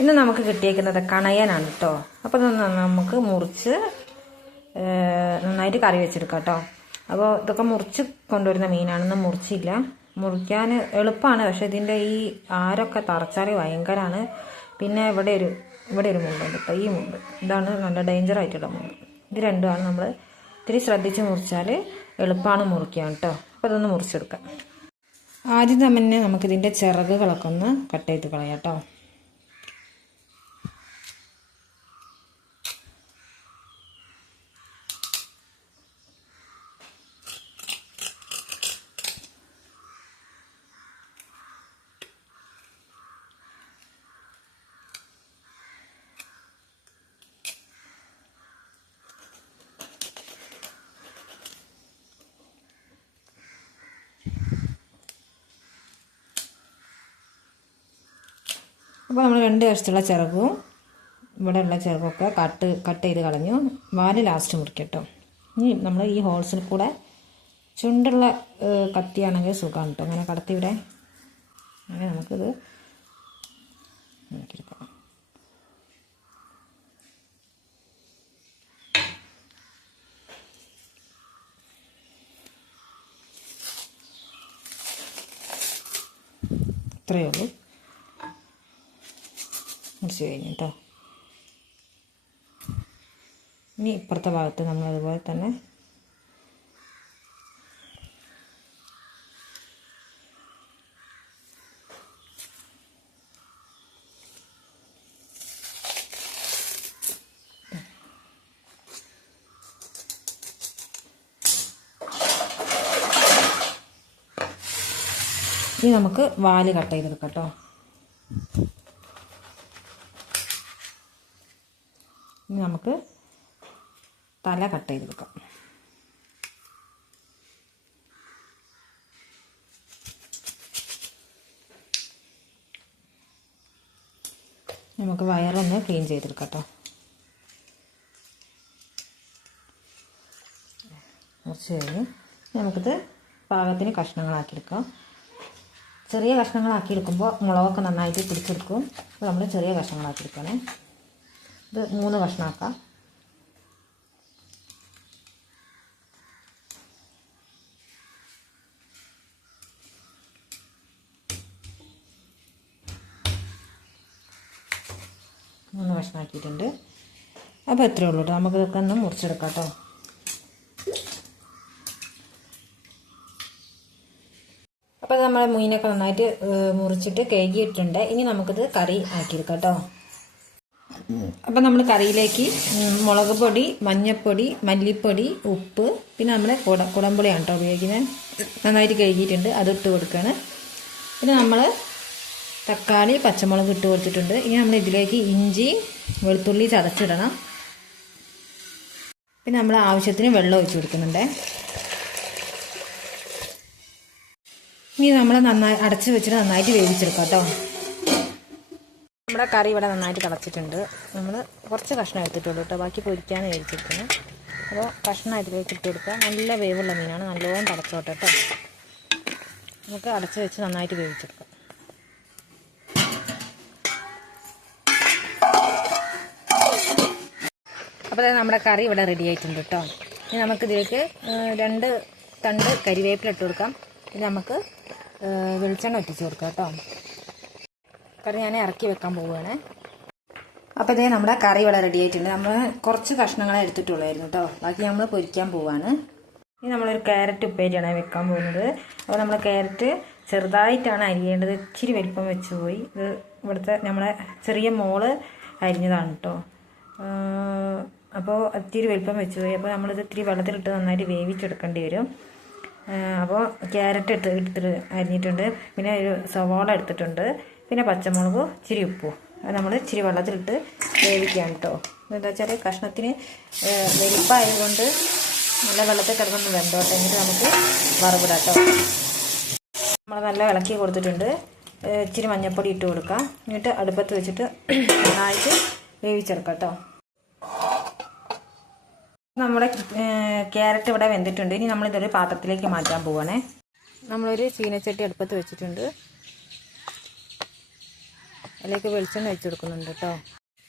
ഇന്ന് നമുക്ക് കിട്ടിയേക്കുന്നത് കണയനാണ് കേട്ടോ അപ്പോൾ നമുക്ക് മുറിച്ച് നന്നായിട്ട് കറി വെച്ചെടുക്കാം കേട്ടോ അപ്പോൾ ഇതൊക്കെ മുറിച്ച് കൊണ്ടുവരുന്ന മീനാണെന്ന് മുറിച്ചില്ല. മുറിക്കാൻ എളുപ്പമാണ് പക്ഷേ ഇതിന്റെ ഈ ആരൊക്കെ തറച്ചാൽ ഭയങ്കരമാണ് പിന്നെ ഇവിടെ ഒരു ഇവിടെ ഒരു മുണ്ടുണ്ട് കേട്ടോ ഈ മുണ്ട്. ഇതാണ് നല്ല ഡേഞ്ചർ ആയിട്ടുള്ള മുണ്ട്. ഇത് രണ്ടുമാണ് നമ്മൾ ഇത്തിരി ശ്രദ്ധിച്ച് മുറിച്ചാൽ എളുപ്പമാണ് മുറിക്കാൻ കേട്ടോ അപ്പോൾ അതൊന്ന് മുറിച്ചെടുക്കാം. ആദ്യം തന്നെ നമുക്കിതിന്റെ ചിറകുകളൊക്കെ ഒന്ന് കട്ട് ചെയ്ത് കളയാം കേട്ടോ അപ്പോൾ നമ്മൾ രണ്ട് വശത്തുള്ള ചിറകും ഇവിടെ ഉള്ള ചിറകൊക്കെ കട്ട് കട്ട് ചെയ്ത് കളഞ്ഞു. വാൽ ലാസ്റ്റ് മുറിക്കട്ടോ. ഇനി നമ്മൾ ഈ ഹോൾസിൽ കൂടെ ചുണ്ടുള്ള കത്തിയാണെങ്കിൽ സുഖമാണ് കേട്ടോ അങ്ങനെ കടത്തി ഇവിടെ അങ്ങനെ നമുക്കിത് ഇത്രയേ ഉള്ളൂ. മുറിച്ച് കഴിഞ്ഞു കേട്ടോ ഇനി ഇപ്പുറത്തെ ഭാഗത്ത് നമ്മൾ അതുപോലെ തന്നെ ഇനി നമുക്ക് വാൽ കട്ട് ചെയ്തെടുക്കാം കേട്ടോ. ഇനി നമുക്ക് തല കട്ട് ചെയ്ത് വെക്കാം. നമുക്ക് വയറൊന്ന് ക്ലീൻ ചെയ്തെടുക്കാം കേട്ടോ. കുറച്ച് കഴിഞ്ഞ് നമുക്കിത് പാകത്തിന് കഷ്ണങ്ങളാക്കിയെടുക്കാം ചെറിയ കഷ്ണങ്ങളാക്കി എടുക്കുമ്പോൾ മുളകൊക്കെ നന്നായിട്ട് പിടിച്ചെടുക്കും. അപ്പോൾ നമ്മൾ ചെറിയ കഷ്ണങ്ങളാക്കി എടുക്കണേ ഇത് മൂന്ന് കഷ്ണമാക്കാം മൂന്ന് കഷ്ണമാക്കിയിട്ടുണ്ട് അപ്പോൾ എത്രയേ ഉള്ളൂ കേട്ടോ നമുക്കിതൊക്കെ ഒന്ന് മുറിച്ചെടുക്കാം കേട്ടോ അപ്പോൾ നമ്മൾ മീനൊക്കെ നന്നായിട്ട് മുറിച്ചിട്ട് കഴുകിയിട്ടുണ്ട്. ഇനി നമുക്കിത് കറി ആക്കിയെടുക്കാം കേട്ടോ അപ്പം നമ്മൾ കറിയിലേക്ക് മുളക് പൊടി മഞ്ഞൾപ്പൊടി മല്ലിപ്പൊടി ഉപ്പ് പിന്നെ നമ്മുടെ കുട കുടംപുളിയാണ് കേട്ടോ ഉപയോഗിക്കുന്നത് നന്നായിട്ട് കഴുകിയിട്ടുണ്ട് അത് ഇട്ട് കൊടുക്കുകയാണ് പിന്നെ നമ്മൾ തക്കാളി പച്ചമുളക് ഇട്ട് കൊടുത്തിട്ടുണ്ട്. ഇനി നമ്മൾ ഇതിലേക്ക് ഇഞ്ചി വെളുത്തുള്ളി ചതച്ചിടണം. പിന്നെ നമ്മൾ ആവശ്യത്തിന് വെള്ളം ഒഴിച്ച് കൊടുക്കുന്നുണ്ട്. ഇനി നമ്മൾ നന്നായി അടച്ച് വെച്ചിട്ട് നന്നായിട്ട് വേവിച്ചെടുക്കാം കേട്ടോ നമ്മുടെ കറി ഇവിടെ നന്നായിട്ട് തിളച്ചിട്ടുണ്ട്. നമ്മൾ കുറച്ച് കഷ്ണം എടുത്തിട്ടുള്ളൂ കേട്ടോ. ബാക്കി പൊരിക്കാനും വേവിച്ചെടുക്കുന്നത് അപ്പോൾ കഷ്ണം ഇതിലേക്ക് ഇട്ട് കൊടുക്കുക നല്ല വേവുള്ള മീനാണ്. നല്ലോണം തിളച്ചോട്ടെ കേട്ടോ. നമുക്ക് അടച്ച് വെച്ച് നന്നായിട്ട് വേവിച്ചെടുക്കാം. അപ്പോൾ നമ്മുടെ കറി ഇവിടെ റെഡി ആയിട്ടുണ്ട് കേട്ടോ. ഇനി നമുക്കിതിലേക്ക് രണ്ട് തണ്ട് കരിവേപ്പില ഇട്ട് കൊടുക്കാം. ഇനി നമുക്ക് വെളിച്ചെണ്ണ ഒറ്റിച്ച് കൊടുക്കാം കേട്ടോ. കറി ഞാൻ ഇറക്കി വെക്കാൻ പോവുകയാണ്. അപ്പോൾ ഇതേ നമ്മുടെ കറി ഇവിടെ റെഡി ആയിട്ടുണ്ട്. നമ്മൾ കുറച്ച് കഷ്ണങ്ങളെ എടുത്തിട്ടുള്ളായിരുന്നു കേട്ടോ ബാക്കി നമ്മൾ പൊരിക്കാൻ പോവാണ്. ഇനി നമ്മളൊരു ക്യാരറ്റ് ഉപ്പേരിയാണ് വെക്കാൻ പോകുന്നത്. അപ്പോൾ നമ്മൾ ക്യാരറ്റ് ചെറുതായിട്ടാണ് അരിയേണ്ടത്. ഇച്ചിരി വലിപ്പം വെച്ച് പോയി. ഇത് ഇവിടുത്തെ നമ്മളെ ചെറിയ മോൾ അരിഞ്ഞതാണ് കേട്ടോ അപ്പോൾ ഇത്തിരി വലിപ്പം വെച്ച് പോയി. അപ്പോൾ നമ്മളിത് ഇത്തിരി വെള്ളത്തിലിട്ട് നന്നായിട്ട് വേവിച്ചെടുക്കേണ്ടി വരും. അപ്പോൾ ക്യാരറ്റ് എടുത്ത് എടുത്തിട്ട് അരിഞ്ഞിട്ടുണ്ട്. പിന്നെ ഒരു സവാള എടുത്തിട്ടുണ്ട്. പിന്നെ പച്ചമുളക് ഇച്ചിരി ഉപ്പും. നമ്മൾ ഇച്ചിരി വെള്ളത്തിലിട്ട് വേവിക്കാം കേട്ടോ എന്താ വെച്ചാൽ കഷ്ണത്തിന് വലിപ്പമായതുകൊണ്ട് നല്ല വെള്ളത്തിൽ കിടന്നൊന്ന് വെന്തോട്ടെ. എന്നിട്ട് നമുക്ക് വറവിടാം കേട്ടോ നമ്മൾ നല്ല ഇളക്കി കൊടുത്തിട്ടുണ്ട്. ഇച്ചിരി മഞ്ഞൾപ്പൊടി ഇട്ട് കൊടുക്കാം. എന്നിട്ട് അടുപ്പത്ത് വെച്ചിട്ട് നന്നായിട്ട് വേവിച്ചെടുക്കാം കേട്ടോ നമ്മുടെ ക്യാരറ്റ് ഇവിടെ വെന്തിട്ടുണ്ട്. ഇനി നമ്മളിതൊരു പാത്രത്തിലേക്ക് മാറ്റാൻ പോവുകയാണേ നമ്മളൊരു ചീനച്ചട്ടി അടുപ്പത്ത് വെച്ചിട്ടുണ്ട്. അതിലേക്ക് വെളിച്ചെണ്ണ വെച്ച് കൊടുക്കുന്നുണ്ട് കേട്ടോ.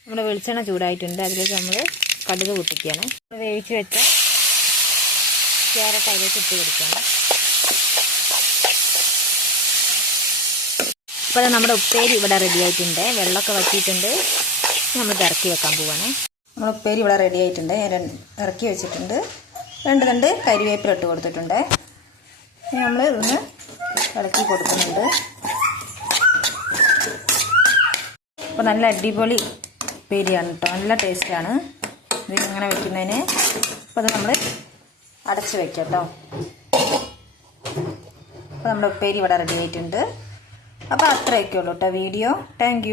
നമ്മുടെ വെളിച്ചെണ്ണ ചൂടായിട്ടുണ്ട്. അതിലേക്ക് നമ്മൾ കടുക് പൊട്ടിക്കുകയാണ്. വേവിച്ച് വെച്ച ക്യാരറ്റ് അതിലേക്ക് ഇട്ട് കൊടുക്കുകയാണ്. ഇപ്പോൾ ദാ നമ്മുടെ ഉപ്പേരി ഇവിടെ റെഡി ആയിട്ടുണ്ട്. വെള്ളമൊക്കെ വറ്റിയിട്ടുണ്ട്. നമ്മൾ ഇറക്കി വെക്കാൻ പോവാണേ. നമ്മൾ ഉപ്പേരി ഇവിടെ റെഡി ആയിട്ടുണ്ട്. ഞാൻ ഇറക്കി വെച്ചിട്ടുണ്ട്. രണ്ട് രണ്ട് കരിവേപ്പില ഇട്ട് കൊടുത്തിട്ടുണ്ട്. നമ്മൾ ഇതൊന്ന് ഇളക്കി കൊടുക്കുന്നുണ്ട്. അപ്പോൾ നല്ല അടിപൊളി ഉപ്പേരിയാണ് കേട്ടോ നല്ല ടേസ്റ്റാണ് ഇതിങ്ങനെ വെക്കുന്നതിന്? അപ്പോൾ അത് നമ്മൾ അടച്ച് വെക്കാം കേട്ടോ അപ്പോൾ നമ്മുടെ ഉപ്പേരി ഇവിടെ റെഡി ആയിട്ടുണ്ട്. അപ്പോൾ അത്രയൊക്കെ ഉള്ളൂ കേട്ടോ വീഡിയോ. താങ്ക്